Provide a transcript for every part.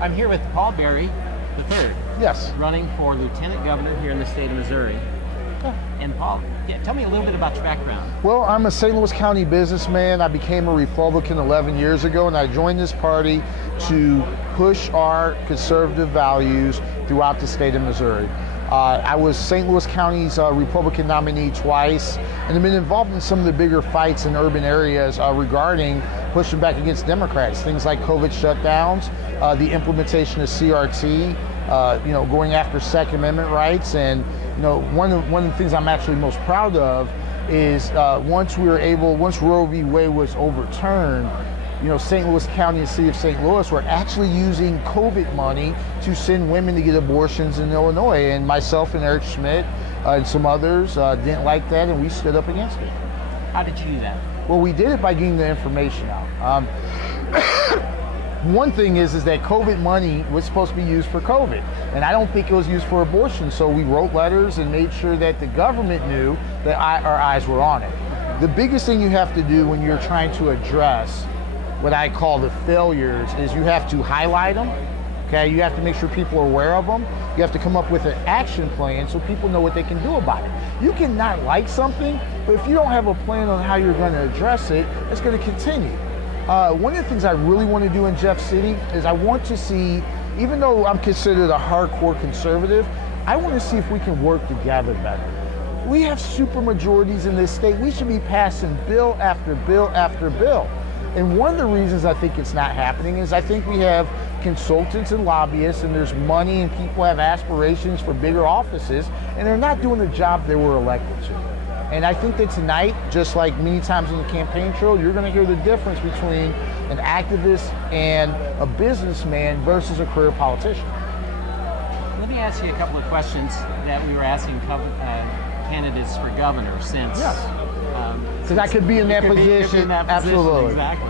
I'm here with Paul Berry III, Yes. running for Lieutenant Governor here in the state of Missouri. And Paul, tell me a little bit about your background. Well, I'm a St. Louis County businessman. I became a Republican 11 years ago, and I joined this party to push our conservative values throughout the state of Missouri. I was St. Louis County's Republican nominee twice, and have been involved in some of the bigger fights in urban areas regarding pushing back against Democrats. Things like COVID shutdowns, the implementation of CRT, going after Second Amendment rights, and one of the things I'm actually most proud of is once Roe v. Wade was overturned, St. Louis County and City of St. Louis were actually using COVID money to send women to get abortions in Illinois. And myself and Eric Schmidt and some others didn't like that, and we stood up against it. How did you do that? Well, we did it by getting the information out. One thing is that COVID money was supposed to be used for COVID, and I don't think it was used for abortion. So we wrote letters and made sure that the government knew that our eyes were on it. The biggest thing you have to do when you're trying to address what I call the failures is you have to highlight them. Okay, you have to make sure people are aware of them. You have to come up with an action plan so people know what they can do about it. You can not like something, but if you don't have a plan on how you're going to address it, it's going to continue. One of the things I really want to do in Jeff City is I want to see, even though I'm considered a hardcore conservative, I want to see if we can work together better. We have super majorities in this state. We should be passing bill after bill after bill. And one of the reasons I think it's not happening is I think we have consultants and lobbyists, and there's money, and people have aspirations for bigger offices, and they're not doing the job they were elected to. And I think that tonight, just like many times on the campaign trail, you're going to hear the difference between an activist and a businessman versus a career politician. Let me ask you a couple of questions that we were asking candidates for governor since. Yes. Because I could be in that position. Absolutely. Exactly.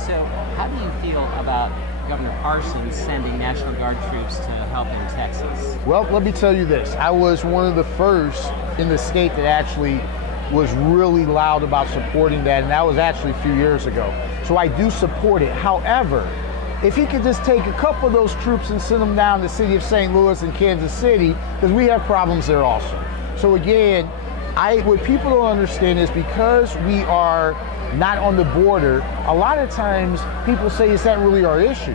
So how do you feel about Governor Parsons sending National Guard troops to help in Texas? Well, let me tell you this. I was one of the first in the state that actually was really loud about supporting that, and that was actually a few years ago. So I do support it. However, if he could just take a couple of those troops and send them down to the city of St. Louis and Kansas City, because we have problems there also. So again, what people don't understand is because we are not on the border, a lot of times people say, is that really our issue?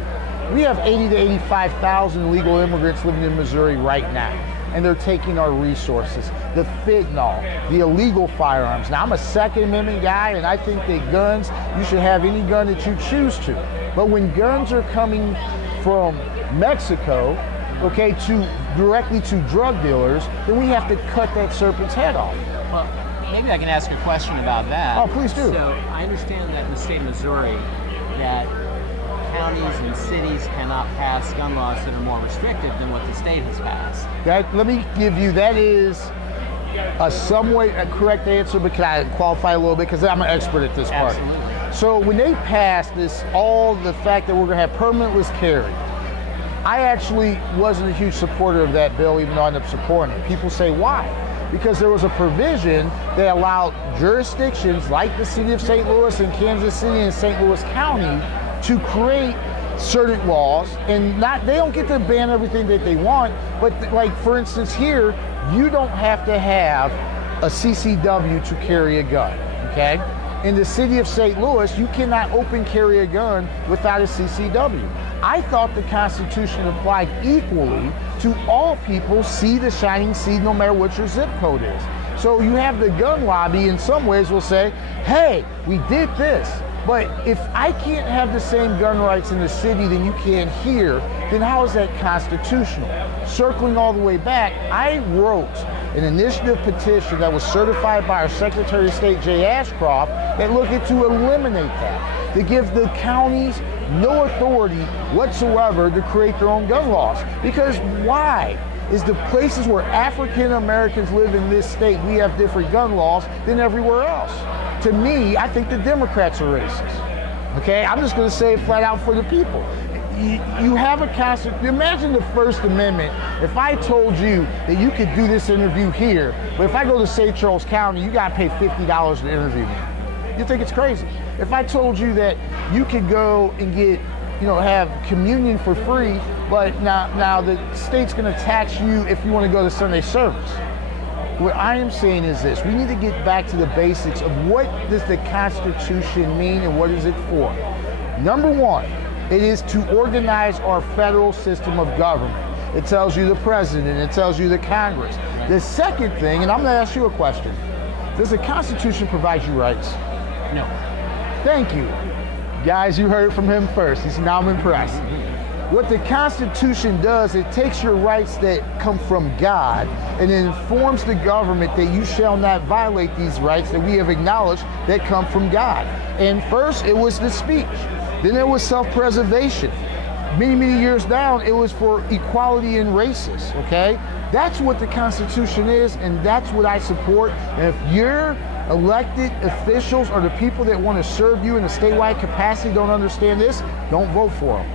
We have 80 to 85,000 illegal immigrants living in Missouri right now, and they're taking our resources, the fentanyl, the illegal firearms. Now, I'm a Second Amendment guy, and I think that guns, you should have any gun that you choose to. But when guns are coming from Mexico, okay, directly to drug dealers, then we have to cut that serpent's head off. Well, maybe I can ask a question about that. Oh, please do. So I understand that in the state of Missouri, that counties and cities cannot pass gun laws that are more restrictive than what the state has passed. Let me give you, that is a correct answer, but can I qualify a little bit? Because I'm an expert at this part. Absolutely. So when they passed this, all the fact that we're going to have permitless carry, I actually wasn't a huge supporter of that bill, even though I ended up supporting it. People say, why? Because there was a provision that allowed jurisdictions like the city of St. Louis and Kansas City and St. Louis County to create certain laws, and they don't get to ban everything that they want, but like for instance here, you don't have to have a CCW to carry a gun, okay? In the city of St. Louis, you cannot open carry a gun without a CCW. I thought the Constitution applied equally to all people, see the shining seed, no matter what your zip code is. So you have the gun lobby in some ways will say, hey, we did this, but if I can't have the same gun rights in the city than you can here, then how is that constitutional? Circling all the way back, I wrote an initiative petition that was certified by our Secretary of State, Jay Ashcroft, that looked to eliminate that, to give the counties no authority whatsoever to create their own gun laws. Because why is the places where African Americans live in this state, we have different gun laws than everywhere else? To me, I think the Democrats are racist. Okay, I'm just going to say it flat out for the people. You have a constitution. Imagine the First Amendment. If I told you that you could do this interview here, but if I go to St. Charles County, you got to pay $50 to interview me. You think it's crazy. If I told you that you could go and get have communion for free, but now the state's going to tax you if you want to go to Sunday service. What I am saying is this: we need to get back to the basics of what does the Constitution mean and what is it for. Number one, it is to organize our federal system of government. It tells you the president, it tells you the Congress. The second thing, and I'm going to ask you a question: does the Constitution provide you rights? No. Thank you. Guys, you heard it from him first. He's now I'm impressed. What the Constitution does, it takes your rights that come from God and it informs the government that you shall not violate these rights that we have acknowledged that come from God. And first, it was the speech. Then there was self-preservation. Many years down, it was for equality in races, okay? That's what the Constitution is, and that's what I support. And if your elected officials or the people that want to serve you in a statewide capacity don't understand this, don't vote for them.